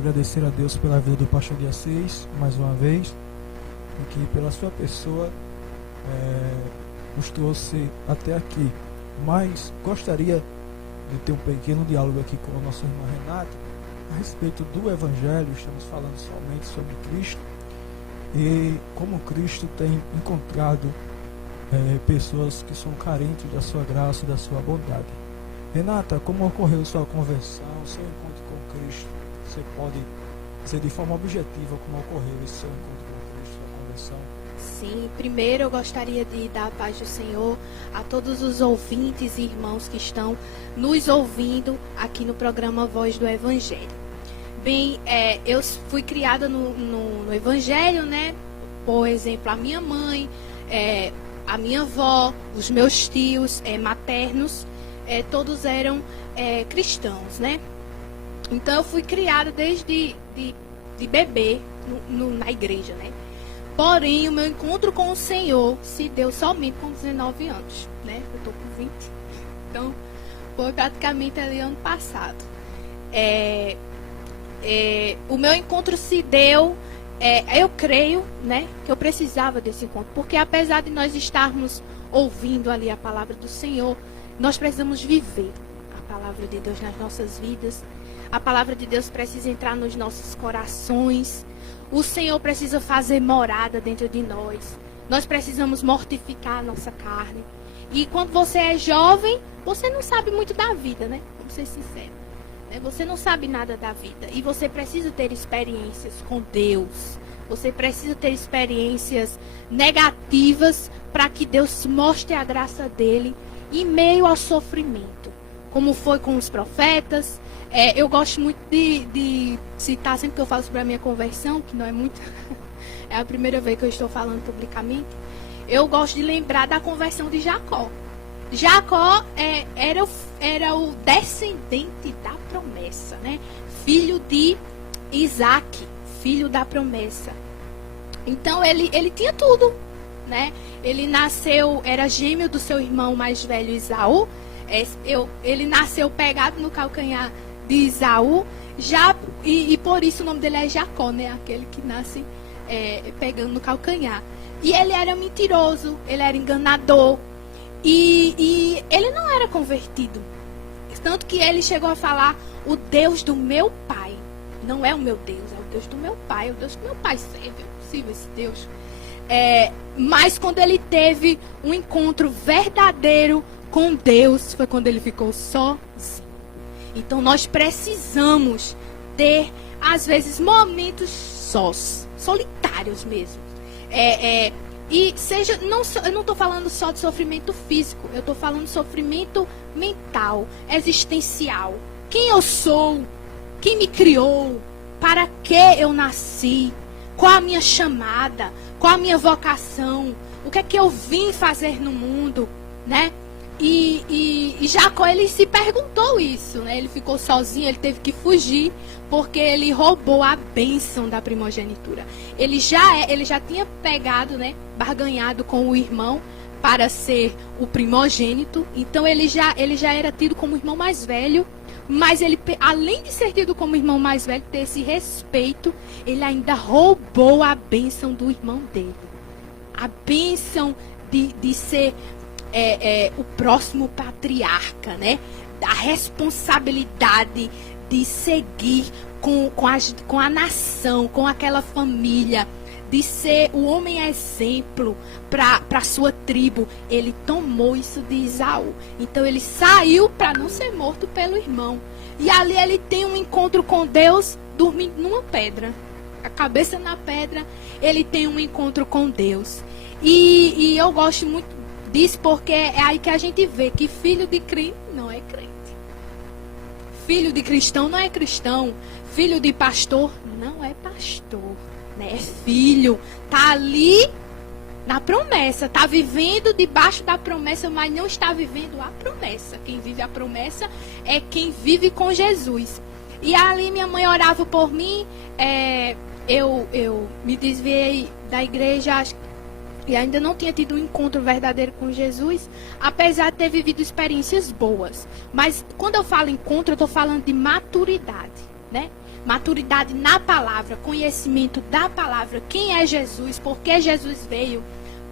agradecer a Deus pela vida do pastor Dia 6, mais uma vez, e que pela sua pessoa nos trouxe até aqui. Mas gostaria de ter um pequeno diálogo aqui com a nossa irmã Renata a respeito do Evangelho. Estamos falando somente sobre Cristo e como Cristo tem encontrado pessoas que são carentes da sua graça e da sua bondade. Renata, como ocorreu sua conversão, seu encontro com Cristo? Você pode dizer de forma objetiva como ocorreu esse seu encontro com Cristo, sua conversão? Sim, primeiro eu gostaria de dar a paz do Senhor a todos os ouvintes e irmãos que estão nos ouvindo aqui no programa Voz do Evangelho. Bem, eu fui criada no Evangelho, né? Por exemplo, a minha mãe, a minha avó, os meus tios maternos, todos eram cristãos, né? Então eu fui criada desde de bebê na igreja, né? Porém, o meu encontro com o Senhor se deu somente com 19 anos, né? Eu estou com 20. Então, foi praticamente ali ano passado. O meu encontro se deu, eu creio, né, que eu precisava desse encontro. Porque apesar de nós estarmos ouvindo ali a palavra do Senhor, nós precisamos viver a palavra de Deus nas nossas vidas. A palavra de Deus precisa entrar nos nossos corações. O Senhor precisa fazer morada dentro de nós. Nós precisamos mortificar a nossa carne. E quando você é jovem, você não sabe muito da vida, né? Vamos ser sinceros. Você não sabe nada da vida. E você precisa ter experiências com Deus. Você precisa ter experiências negativas para que Deus mostre a graça dele em meio ao sofrimento. Como foi com os profetas. Eu gosto muito de citar, sempre que eu falo sobre a minha conversão, que não é muito, é a primeira vez que eu estou falando publicamente, eu gosto de lembrar da conversão de Jacó. Jacó era o descendente da promessa, né? Filho de Isaac, filho da promessa. Então ele tinha tudo, né? Ele nasceu, era gêmeo do seu irmão mais velho Esaú. Ele nasceu pegado no calcanhar de Esaú, e por isso o nome dele é Jacó, né? Aquele que nasce pegando no calcanhar. E ele era mentiroso, ele era enganador, e ele não era convertido. Tanto que ele chegou a falar: o Deus do meu pai não é o meu Deus, é o Deus do meu pai, é o Deus que meu pai serve. É possível esse Deus? Mas quando ele teve um encontro verdadeiro com Deus, foi quando ele ficou sozinho. Então nós precisamos ter, às vezes, momentos solitários mesmo. E seja, eu não estou falando só de sofrimento físico, eu estou falando de sofrimento mental, existencial. Quem eu sou? Quem me criou? Para que eu nasci? Qual a minha chamada? Qual a minha vocação? O que é que eu vim fazer no mundo? Né? E Jacó, ele se perguntou isso, né? Ele ficou sozinho, ele teve que fugir, porque ele roubou a bênção da primogenitura. Ele já tinha pegado, né? Barganhado com o irmão para ser o primogênito. Então ele já era tido como o irmão mais velho. Mas ele, além de ser tido como irmão mais velho, ter esse respeito, ele ainda roubou a bênção do irmão dele. A bênção de ser o próximo patriarca, né? A responsabilidade de seguir com a nação, com aquela família, de ser o homem exemplo para a sua tribo. Ele tomou isso de Esaú. Então ele saiu para não ser morto pelo irmão. E ali ele tem um encontro com Deus, dormindo numa pedra. A cabeça na pedra, ele tem um encontro com Deus. E eu gosto muito disso, porque é aí que a gente vê que filho de crente não é crente. Filho de cristão não é cristão. Filho de pastor não é pastor. É filho, tá ali na promessa, tá vivendo debaixo da promessa, mas não está vivendo a promessa. Quem vive a promessa é quem vive com Jesus. E ali minha mãe orava por mim, eu me desviei da igreja e ainda não tinha tido um encontro verdadeiro com Jesus, apesar de ter vivido experiências boas. Mas quando eu falo encontro, eu estou falando de maturidade, né? Maturidade na palavra, conhecimento da palavra, quem é Jesus, por que Jesus veio,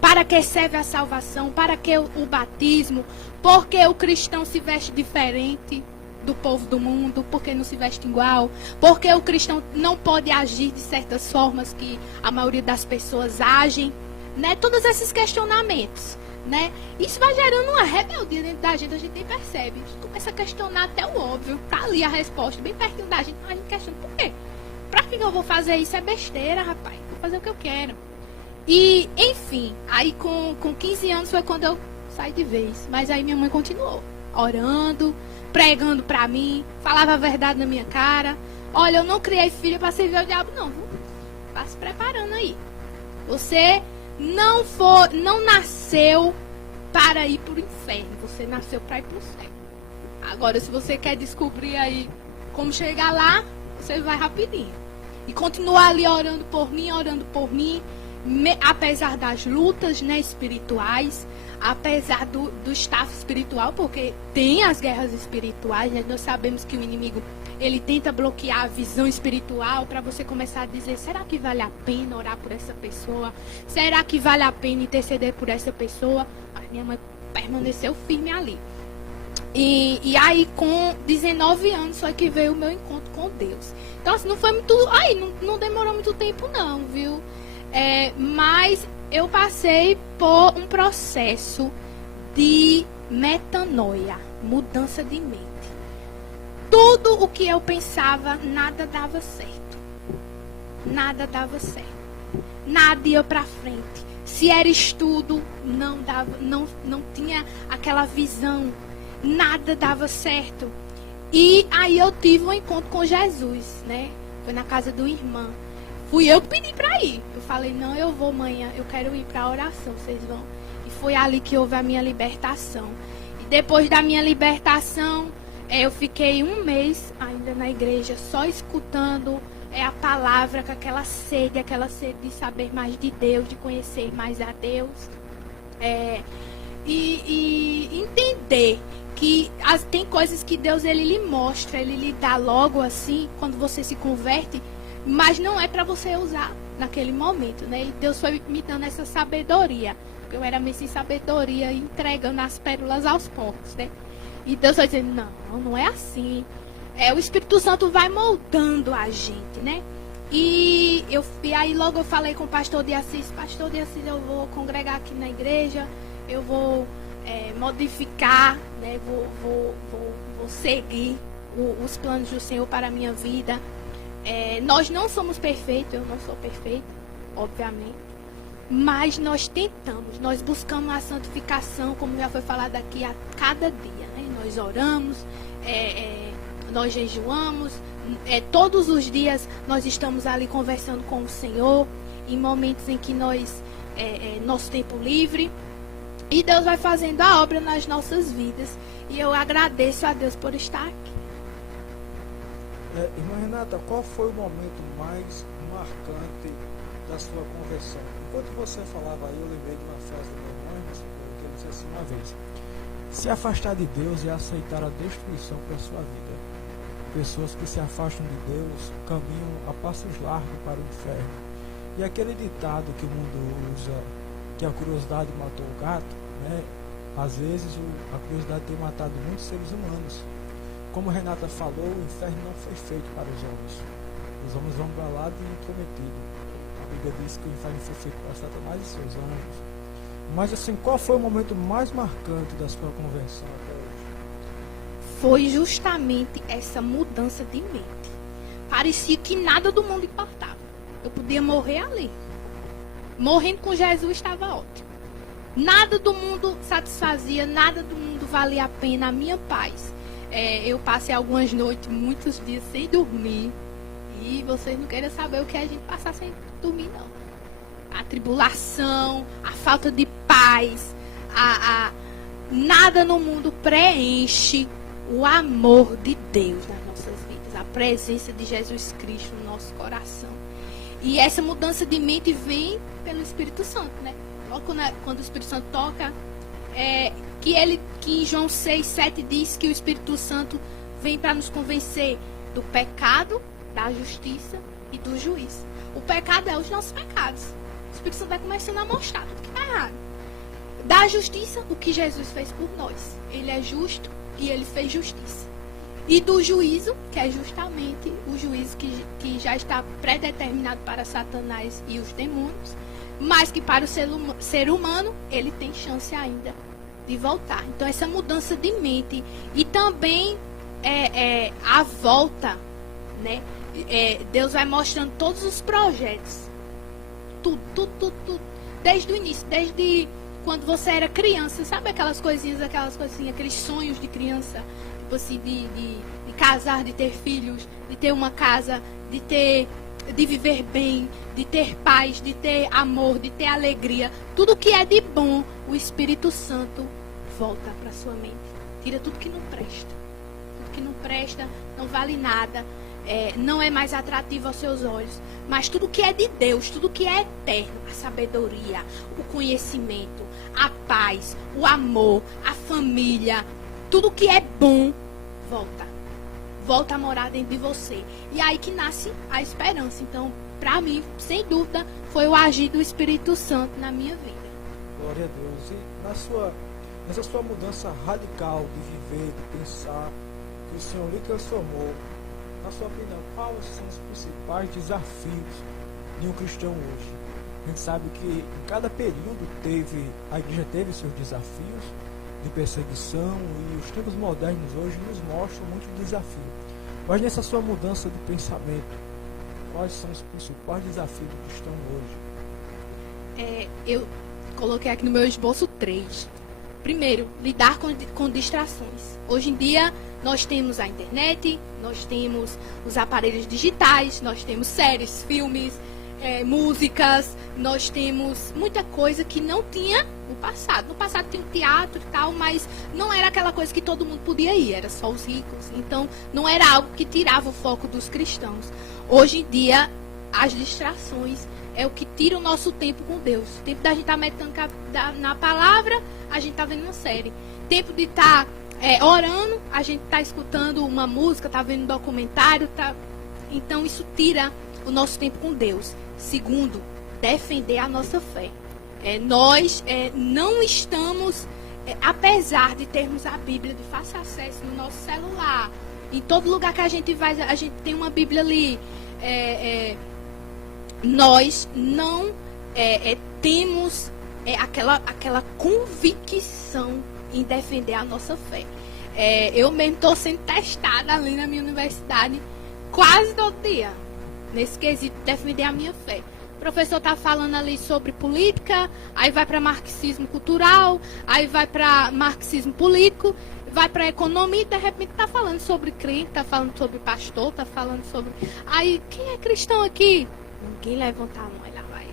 para que serve a salvação, para que o batismo, porque o cristão se veste diferente do povo do mundo, porque não se veste igual, porque o cristão não pode agir de certas formas que a maioria das pessoas agem, né? Todos esses questionamentos, né? Isso vai gerando uma rebeldia dentro da gente, a gente nem percebe. A gente começa a questionar até o óbvio. Tá ali a resposta, bem pertinho da gente, mas a gente questiona por quê? Pra que eu vou fazer isso? É besteira, rapaz. Vou fazer o que eu quero. E, enfim, aí com 15 anos foi quando eu saí de vez. Mas aí minha mãe continuou, orando, pregando pra mim, falava a verdade na minha cara. Olha, eu não criei filho pra servir ao diabo, não. Vá se preparando aí. Você não nasceu para ir pro inferno. Você nasceu para ir pro céu. Agora, se você quer descobrir aí como chegar lá, você vai rapidinho. E continuar ali orando por mim, apesar das lutas, né, espirituais, apesar do staff espiritual, porque tem as guerras espirituais, né? Nós sabemos que o inimigo, ele tenta bloquear a visão espiritual para você começar a dizer, será que vale a pena orar por essa pessoa? Será que vale a pena interceder por essa pessoa? A minha mãe permaneceu firme ali. E aí, com 19 anos, foi que veio o meu encontro com Deus. Então, assim, não foi muito... não demorou muito tempo, não, viu? Mas eu passei por um processo de metanoia, mudança de mente. Tudo o que eu pensava, nada dava certo. Nada dava certo. Nada ia pra frente. Se era estudo, não dava, não tinha aquela visão. Nada dava certo. E aí eu tive um encontro com Jesus, né? Foi na casa do irmão. Fui eu que pedi para ir. Eu falei, não, eu vou, mãe, eu quero ir para a oração, vocês vão. E foi ali que houve a minha libertação. E depois da minha libertação, eu fiquei 1 mês ainda na igreja, só escutando a palavra, com aquela sede de saber mais de Deus, de conhecer mais a Deus. E entender que tem coisas que Deus ele lhe mostra, ele lhe dá logo assim, quando você se converte, mas não é para você usar naquele momento, né? E Deus foi me dando essa sabedoria, porque eu era meio sem sabedoria, entregando as pérolas aos porcos, né? E Deus vai dizendo, não é assim. O Espírito Santo vai moldando a gente, né? E aí logo eu falei com o pastor de Assis, eu vou congregar aqui na igreja, eu vou modificar, né? Vou seguir os planos do Senhor para a minha vida. Nós não somos perfeitos, eu não sou perfeita, obviamente, mas nós tentamos, nós buscamos a santificação, como já foi falado aqui, a cada dia, né? Nós oramos, nós jejuamos, todos os dias nós estamos ali conversando com o Senhor, em momentos em que nosso tempo livre, e Deus vai fazendo a obra nas nossas vidas, e eu agradeço a Deus por estar aqui. Irmã Renata, qual foi o momento mais marcante da sua conversão? Enquanto você falava aí, eu lembrei de uma frase do meu irmão, que ele disse assim uma vez: se afastar de Deus é aceitar a destruição para a sua vida. Pessoas que se afastam de Deus caminham a passos largos para o inferno. E aquele ditado que o mundo usa, que a curiosidade matou o gato, né? Às vezes a curiosidade tem matado muitos seres humanos. Como Renata falou, o inferno não foi feito para os homens. Os homens vão para lá de intrometido. A Bíblia diz que o inferno foi feito para Satanás e seus anjos. Mas assim, qual foi o momento mais marcante da sua conversão até hoje? Foi justamente essa mudança de mente. Parecia que nada do mundo importava. Eu podia morrer ali. Morrendo com Jesus estava ótimo. Nada do mundo satisfazia, nada do mundo valia a pena, a minha paz. Eu passei algumas noites, muitos dias sem dormir. E vocês não querem saber o que a gente passar sem dormir, não. A tribulação, a falta de paz, nada no mundo preenche o amor de Deus nas nossas vidas. A presença de Jesus Cristo no nosso coração. E essa mudança de mente vem pelo Espírito Santo, né? Logo quando o Espírito Santo toca, que em João 6, 7 diz que o Espírito Santo vem para nos convencer do pecado, da justiça e do juízo. O pecado é os nossos pecados. O Espírito Santo vai começando a mostrar tudo que está errado. Da justiça, o que Jesus fez por nós. Ele é justo e ele fez justiça. E do juízo, que é justamente o juízo que já está predeterminado para Satanás e os demônios, mas que para o ser humano, ele tem chance ainda de voltar. Então, essa mudança de mente e também a volta, né? Deus vai mostrando todos os projetos. Tudo. Desde o início, desde quando você era criança, sabe aquelas coisinhas, aqueles sonhos de criança, tipo assim, de casar, de ter filhos, de ter uma casa, de viver bem, de ter paz, de ter amor, de ter alegria. Tudo que é de bom, o Espírito Santo volta para sua mente. Tira tudo que não presta. Tudo que não presta, não vale nada, não é mais atrativo aos seus olhos. Mas tudo que é de Deus, tudo que é eterno, a sabedoria, o conhecimento, a paz, o amor, a família, tudo que é bom, volta a morar dentro de você. E aí que nasce a esperança. Então, para mim, sem dúvida, foi o agir do Espírito Santo na minha vida. Glória a Deus. E nessa sua mudança radical de viver, de pensar, que o Senhor lhe transformou, na sua opinião, quais são os principais desafios de um cristão hoje? A gente sabe que em cada período a igreja teve seus desafios de perseguição, e os tempos modernos hoje nos mostram muitos desafios. Mas nessa sua mudança de pensamento, quais são os principais desafios do cristão hoje? Eu coloquei aqui no meu esboço 3. Primeiro, lidar com distrações. Hoje em dia, nós temos a internet, nós temos os aparelhos digitais, nós temos séries, filmes, músicas, nós temos muita coisa que não tinha no passado. No passado tinha um teatro e tal, mas não era aquela coisa que todo mundo podia ir, era só os ricos. Então, não era algo que tirava o foco dos cristãos. Hoje em dia, as distrações é o que tira o nosso tempo com Deus. O tempo da gente estar meditando na palavra, a gente está vendo uma série. Tempo de estar orando, a gente está escutando uma música, está vendo um documentário. Então, isso tira o nosso tempo com Deus. Segundo, defender a nossa fé. Nós não estamos, apesar de termos a Bíblia de fácil acesso no nosso celular, em todo lugar que a gente vai, a gente tem uma Bíblia ali. Nós não temos aquela convicção em defender a nossa fé. Eu mesmo estou sendo testada ali na minha universidade quase todo dia, nesse quesito de defender a minha fé. O professor está falando ali sobre política, aí vai para marxismo cultural, aí vai para marxismo político, vai para economia e de repente está falando sobre crente, está falando sobre pastor, está falando sobre... Aí, quem é cristão aqui? Ninguém levanta a mão, lá vai.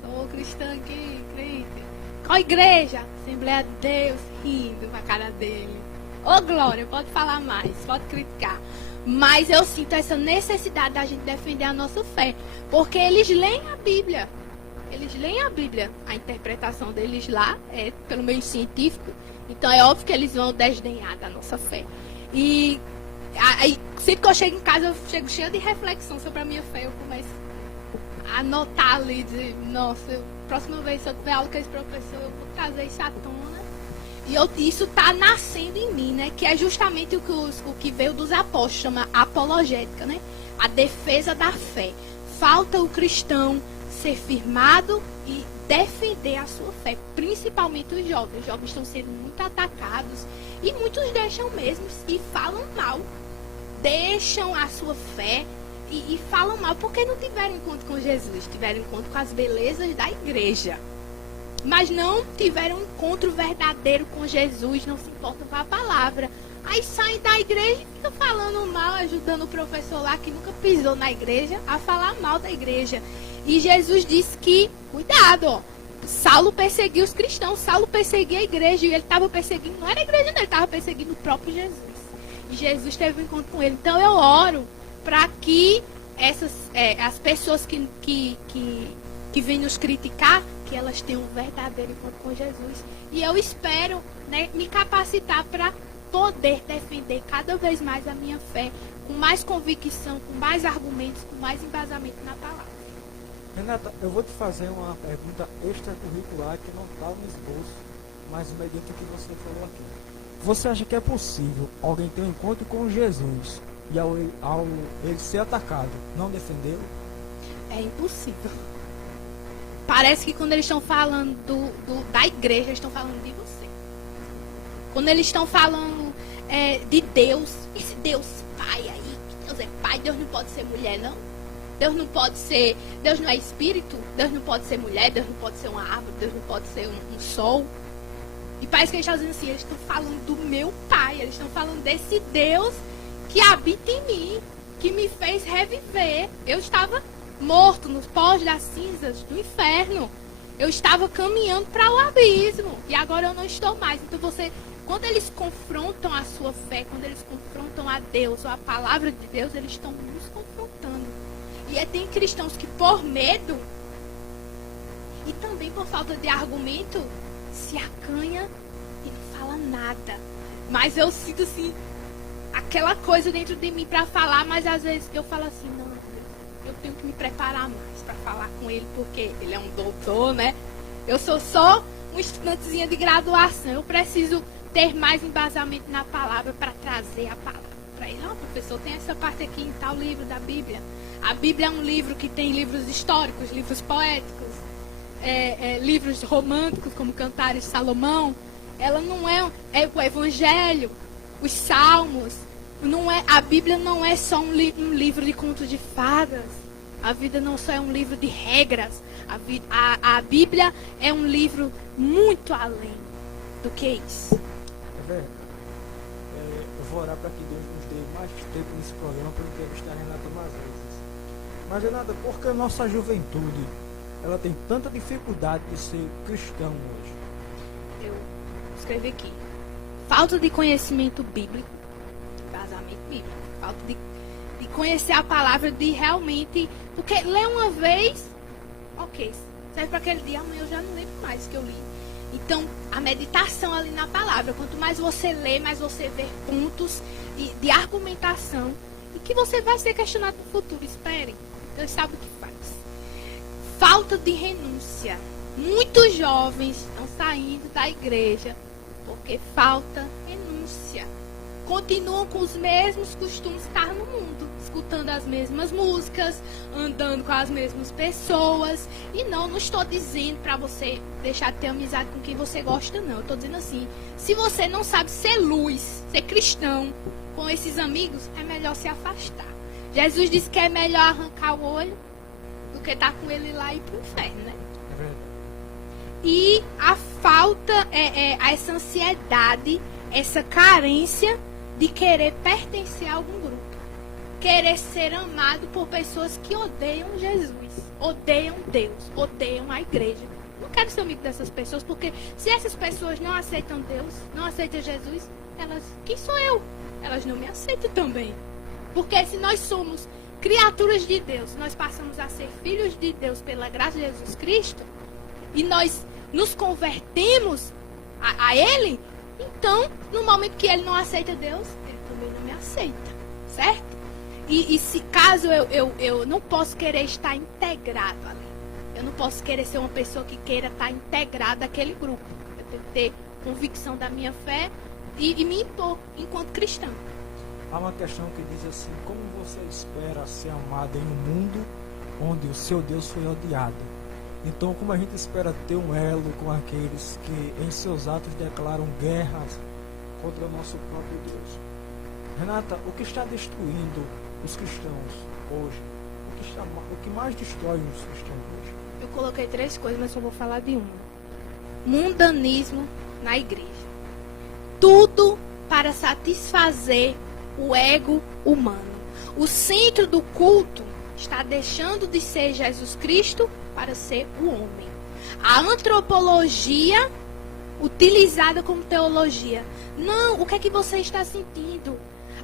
Sou cristão aqui, crente. Qual igreja? Assembleia de Deus, rindo pra cara dele. Ô glória, pode falar mais, pode criticar. Mas eu sinto essa necessidade da gente defender a nossa fé. Porque eles leem a Bíblia. Eles leem a Bíblia. A interpretação deles lá é pelo meio científico. Então é óbvio que eles vão desdenhar da nossa fé. E aí, sempre que eu chego em casa, eu chego cheia de reflexão sobre a minha fé. Eu começo a anotar ali, dizer, nossa, próxima vez se eu tiver aula com esse professor, eu vou trazer isso à tona. E isso está nascendo em mim, né? Que é justamente o que veio dos apóstolos, chama apologética, né? A defesa da fé. Falta o cristão ser firmado e defender a sua fé, principalmente os jovens. Os jovens estão sendo muito atacados e muitos deixam mesmo e falam mal. Deixam a sua fé e falam mal porque não tiveram encontro com Jesus, tiveram encontro com as belezas da igreja. Mas não tiveram um encontro verdadeiro com Jesus, não se importam com a palavra. Aí saem da igreja e ficam falando mal, ajudando o professor lá que nunca pisou na igreja a falar mal da igreja. E Jesus disse que, cuidado, ó, Saulo perseguiu os cristãos, Saulo perseguia a igreja e ele estava perseguindo, não era a igreja dele, ele estava perseguindo o próprio Jesus. E Jesus teve um encontro com ele. Então eu oro para que as pessoas que vêm nos criticar, que elas tenham um verdadeiro encontro com Jesus. E eu espero, né, me capacitar para poder defender cada vez mais a minha fé, com mais convicção, com mais argumentos, com mais embasamento na palavra. Renata, eu vou te fazer uma pergunta extracurricular que não está no esboço, mas mediante o que você falou aqui. Você acha que é possível alguém ter um encontro com Jesus e ao ele ser atacado, não defendê-lo? É impossível. Parece que quando eles estão falando da igreja, eles estão falando de você. Quando eles estão falando de Deus, esse Deus Pai aí, Deus é Pai, Deus não pode ser mulher, não? Deus não é espírito, Deus não pode ser mulher, Deus não pode ser uma árvore, Deus não pode ser um sol. E parece que eles estão dizendo assim, eles estão falando do meu Pai, eles estão falando desse Deus que habita em mim, que me fez reviver. Eu estava morto nos pós das cinzas do inferno. Eu estava caminhando para o abismo e agora eu não estou mais. Então quando eles confrontam a sua fé, quando eles confrontam a Deus ou a palavra de Deus, eles estão nos confrontando. E tem cristãos que por medo e também por falta de argumento se acanha e não fala nada. Mas eu sinto assim aquela coisa dentro de mim para falar, mas às vezes eu falo assim, não, eu tenho que me preparar mais para falar com ele, porque ele é um doutor, né? Eu sou só uma estudantezinha de graduação. Eu preciso ter mais embasamento na palavra para trazer a palavra para ele. Professor, tem essa parte aqui em tal livro da Bíblia. A Bíblia é um livro que tem livros históricos, livros poéticos, livros românticos, como Cantares de Salomão. Ela não é o Evangelho, os Salmos. A Bíblia não é só um livro de contos de fadas. A vida não só é um livro de regras. A Bíblia é um livro muito além do que isso. É verdade. Eu vou orar para que Deus nos dê mais tempo nesse programa para entrevistar a Renata mais vezes. Mas, Renata, por que a nossa juventude ela tem tanta dificuldade de ser cristão hoje? Eu escrevi aqui. Falta de conhecimento bíblico. Embasamento bíblico. Falta de conhecer a palavra, de realmente... Porque ler uma vez, ok, serve para aquele dia, amanhã eu já não lembro mais o que eu li. Então, a meditação ali na palavra, quanto mais você lê, mais você vê pontos de argumentação e que você vai ser questionado no futuro. Esperem, Deus sabe o que faz. Falta de renúncia. Muitos jovens estão saindo da igreja porque falta renúncia. Continuam com os mesmos costumes, estar no mundo, escutando as mesmas músicas, andando com as mesmas pessoas. E não estou dizendo para você deixar de ter amizade com quem você gosta, não. Eu estou dizendo assim, se você não sabe ser luz, ser cristão com esses amigos, é melhor se afastar. Jesus disse que é melhor arrancar o olho do que estar com ele lá e ir para o inferno, né? É verdade. E a falta, essa ansiedade, essa carência de querer pertencer a algum grupo. Querer ser amado por pessoas que odeiam Jesus, odeiam Deus, odeiam a igreja. Não quero ser amigo dessas pessoas, porque se essas pessoas não aceitam Deus, não aceitam Jesus, quem sou eu? Elas não me aceitam também. Porque se nós somos criaturas de Deus, nós passamos a ser filhos de Deus pela graça de Jesus Cristo, e nós nos convertemos a Ele, então, no momento que Ele não aceita Deus, Ele também não me aceita, certo? E se caso eu não posso querer estar integrado ali, eu não posso querer ser uma pessoa que queira estar integrada àquele grupo. Eu tenho que ter convicção da minha fé e me impor enquanto cristão. Há uma questão que diz assim, como você espera ser amado em um mundo onde o seu Deus foi odiado? Então, como a gente espera ter um elo com aqueles que em seus atos declaram guerras contra o nosso próprio Deus? Renata, o que está destruindo os cristãos hoje? O que mais destrói os cristãos hoje? Eu coloquei 3 coisas, mas só vou falar de uma. Mundanismo na igreja. Tudo para satisfazer o ego humano. O centro do culto está deixando de ser Jesus Cristo para ser o homem. A antropologia utilizada como teologia. Não, o que é que você está sentindo?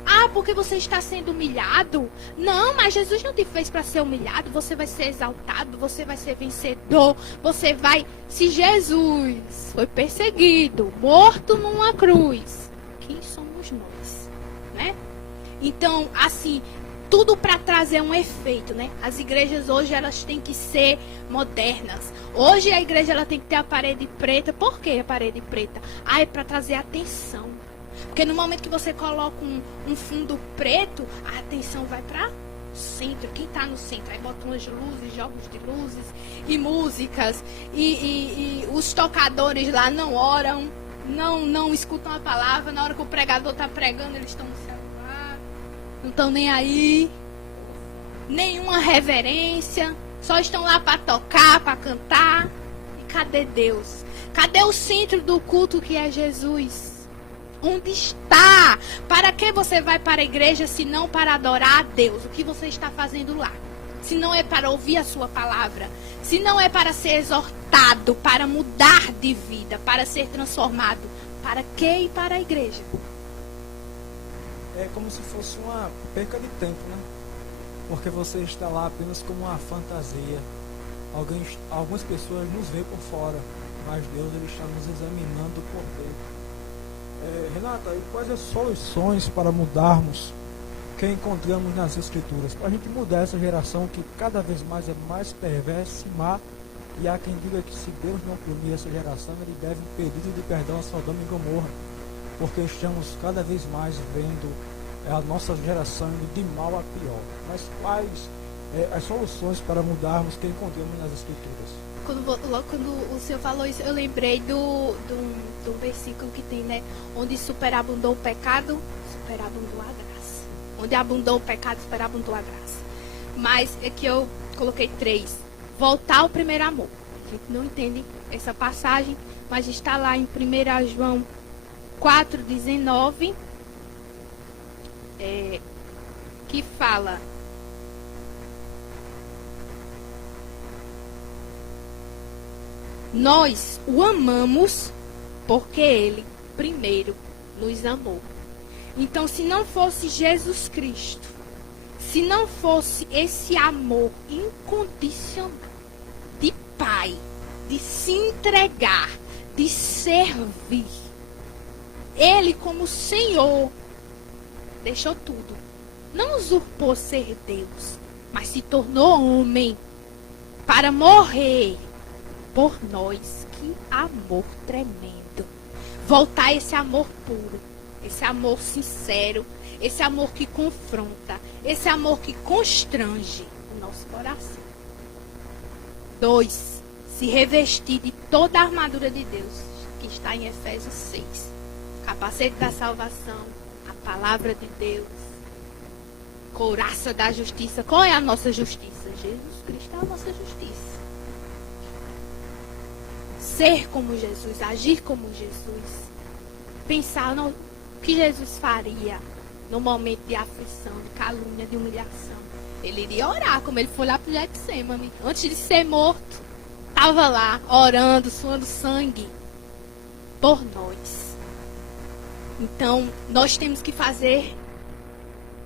Ah, porque você está sendo humilhado? Não, mas Jesus não te fez para ser humilhado. Você vai ser exaltado, você vai ser vencedor. Você vai... Se Jesus foi perseguido, morto numa cruz, quem somos nós, né? Então, assim, tudo para trazer um efeito, né? As igrejas hoje, elas têm que ser modernas. Hoje a igreja, ela tem que ter a parede preta. Por que a parede preta? Ah, é para trazer atenção. Porque no momento que você coloca um fundo preto, a atenção vai para centro. Quem está no centro? Aí botam as luzes, jogos de luzes e músicas. E os tocadores lá não oram, não escutam a palavra. Na hora que o pregador está pregando, eles estão no celular, não estão nem aí. Nenhuma reverência. Só estão lá para tocar, para cantar. E cadê Deus? Cadê o centro do culto que é Jesus? Onde está? Para que você vai para a igreja se não para adorar a Deus? O que você está fazendo lá? Se não é para ouvir a sua palavra, se não é para ser exortado, para mudar de vida, para ser transformado, para que ir para a igreja? É como se fosse uma perca de tempo, né? Porque você está lá apenas como uma fantasia. Algumas pessoas nos veem por fora, mas Deus, ele está nos examinando por dentro. Renata, e quais as soluções para mudarmos o que encontramos nas Escrituras? Para a gente mudar essa geração que cada vez mais é mais perversa e má, e há quem diga que se Deus não punir essa geração, ele deve um pedido de perdão a Sodoma e Gomorra, porque estamos cada vez mais vendo a nossa geração indo de mal a pior. Mas quais as soluções para mudarmos o que encontramos nas Escrituras? Quando o senhor falou isso, eu lembrei do versículo que tem, né? Onde superabundou o pecado, superabundou a graça. Onde abundou o pecado, superabundou a graça. Mas é que eu coloquei 3. Voltar ao primeiro amor. A gente não entende essa passagem, mas está lá em 1 João 4,19, que fala: nós o amamos porque ele primeiro nos amou. Então, se não fosse Jesus Cristo, se não fosse esse amor incondicional de Pai, de se entregar, de servir, ele como Senhor deixou tudo. Não usurpou ser Deus, mas se tornou homem para morrer por nós. Que amor tremendo. Voltar esse amor puro, esse amor sincero, esse amor que confronta, esse amor que constrange o nosso coração. 2. Se revestir de toda a armadura de Deus, que está em Efésios 6. Capacete da salvação, a palavra de Deus, couraça da justiça. Qual é a nossa justiça? Jesus Cristo é a nossa justiça. Ser como Jesus, agir como Jesus, pensar no que Jesus faria no momento de aflição, de calúnia, de humilhação. Ele iria orar, como ele foi lá para o Getsemane. Antes de ser morto, estava lá orando, suando sangue por nós. Então, nós temos que fazer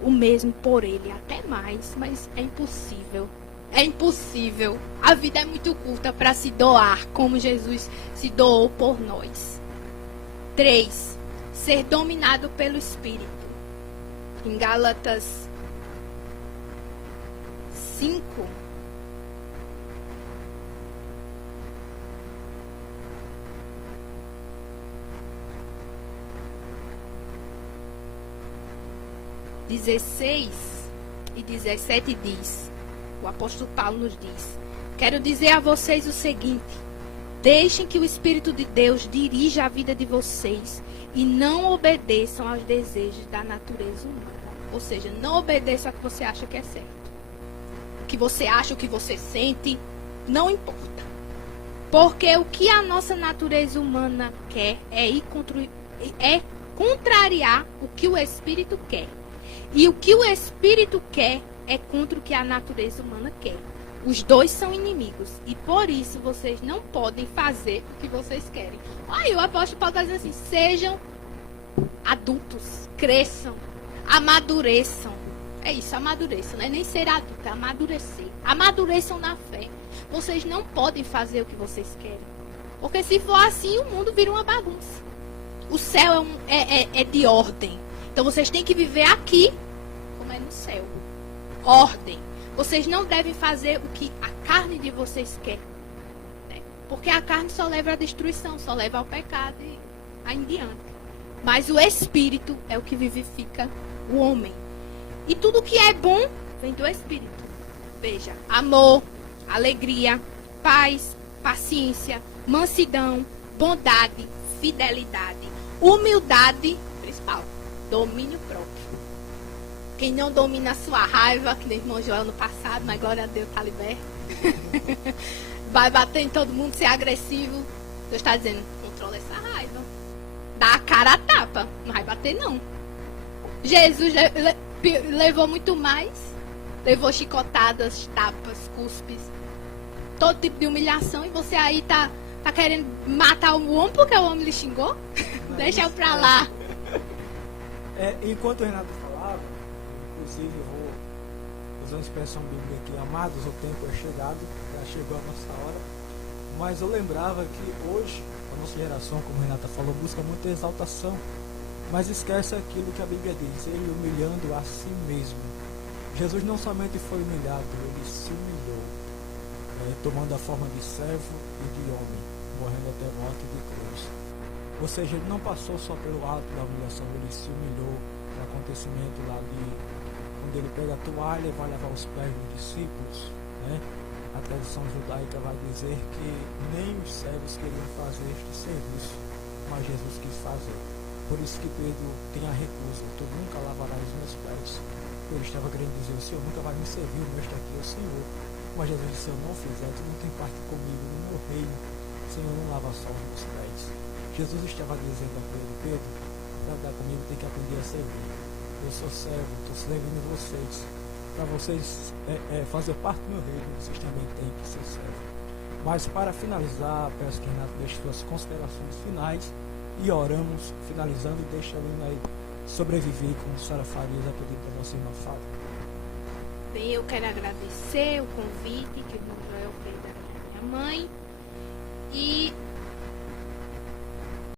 o mesmo por ele, até mais, mas é impossível. É impossível. A vida é muito curta para se doar como Jesus se doou por nós. 3. Ser dominado pelo Espírito. Em Gálatas 5. (16 e 17) diz: o apóstolo Paulo nos diz: quero dizer a vocês o seguinte: deixem que o Espírito de Deus dirija a vida de vocês e não obedeçam aos desejos da natureza humana. Ou seja, não obedeçam ao que você acha que é certo. O que você acha, o que você sente, não importa. Porque o que a nossa natureza humana quer é contrariar o que o Espírito quer. E o que o Espírito quer é contra o que a natureza humana quer. Os dois são inimigos. E por isso vocês não podem fazer o que vocês querem. Aí o apóstolo Paulo está dizendo assim: sejam adultos, cresçam, amadureçam. É isso, amadureçam. Não é nem ser adulto, é amadurecer. Amadureçam na fé. Vocês não podem fazer o que vocês querem. Porque se for assim, o mundo vira uma bagunça. O céu é de ordem. Então vocês têm que viver aqui como é no céu. Ordem. Vocês não devem fazer o que a carne de vocês quer. Né? Porque a carne só leva à destruição, só leva ao pecado e aí em diante. Mas o Espírito é o que vivifica o homem. E tudo que é bom vem do Espírito. Veja, amor, alegria, paz, paciência, mansidão, bondade, fidelidade, humildade, principal, domínio próprio. Quem não domina a sua raiva, que nem o irmão Joel no passado, mas glória a Deus, está liberto. Vai bater em todo mundo, ser agressivo. Deus está dizendo, controla essa raiva. Dá a cara a tapa, não vai bater não. Jesus levou muito mais. Levou chicotadas, tapas, cuspes, todo tipo de humilhação. E você aí tá querendo matar o homem porque o homem lhe xingou? Deixa eu pra lá. Enquanto o Renato falava, inclusive eu vou usar uma expressão bíblica aqui, amados, o tempo é chegado, já chegou a nossa hora. Mas eu lembrava que hoje, a nossa geração, como a Renata falou, busca muita exaltação. Mas esquece aquilo que a Bíblia diz, ele humilhando a si mesmo. Jesus não somente foi humilhado, ele se humilhou, tomando a forma de servo e de homem, morrendo até a morte de cruz. Ou seja, ele não passou só pelo ato da humilhação, ele se humilhou no acontecimento lá de quando ele pega a toalha e vai lavar os pés dos discípulos, né? A tradição judaica vai dizer que nem os servos queriam fazer este serviço, mas Jesus quis fazer. Por isso que Pedro tem a recusa, tu nunca lavarás os meus pés. Ele estava querendo dizer, o Senhor nunca vai me servir, o mestre aqui é o Senhor. Mas Jesus disse, se eu não fizer, tu não tem parte comigo no meu reino. O Senhor não lava só os meus pés. Jesus estava dizendo a Pedro, para andar comigo tem que aprender a servir. Eu sou servo, estou servindo vocês. Para vocês fazer parte do meu reino, vocês também têm que ser servo. Mas para finalizar, peço que Renato deixe suas considerações finais e oramos, finalizando, e deixa a Lina aí sobreviver com Sara Farias a pedido da nossa irmã Fábio. Bem, eu quero agradecer o convite que o irmão Joel fez da minha mãe e